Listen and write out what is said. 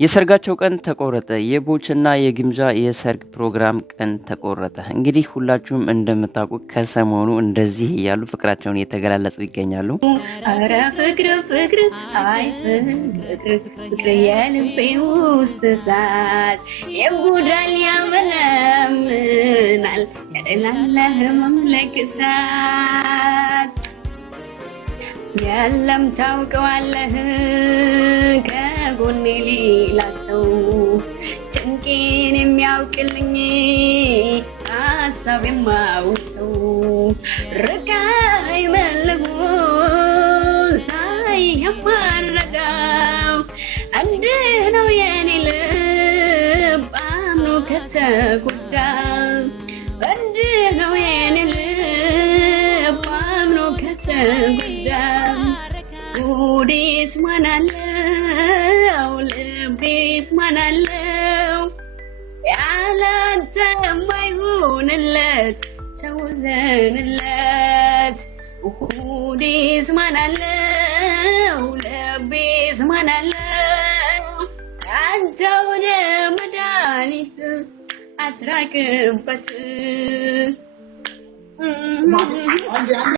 የሰርጋቸው ቀን ተቆረጠ። የቦችና የግምጃ የሰርግ ፕሮግራም ቀን ተቆረጠ። እንግዲህ ሁላችሁም እንደምታውቁ ከሰሞኑ እንደዚህ እያሉ ፍቅራቸውን እየተገላለጹ ይገኛሉ። አረ ፍቅር ፍቅር አይ ፍቅር የልቤ ውስጥ እሳት የጉዳል ያበረምናል ያደላለህ መምለክሳት የለም ታውቀዋለህ ከጎኔ ሌላ ሰው ጭንቄን የሚያውቅልኝ ሀሳብ የማውሰው ርቃይ መለጎን ሳይ የማረዳው አንድ ነው የኔ ልብ አምኖ ከተጎዳ አንድ ነው የኔ ልብ አምኖ ከተጎዳ ጉዴስ ማናለው ልቤስ ማናለው ያላንተ ማይሆንለት ተወዘንለት ጉዴስ ማናለው ልቤስ ማናለው አንተ ወደ መድኃኒት አትራቅበት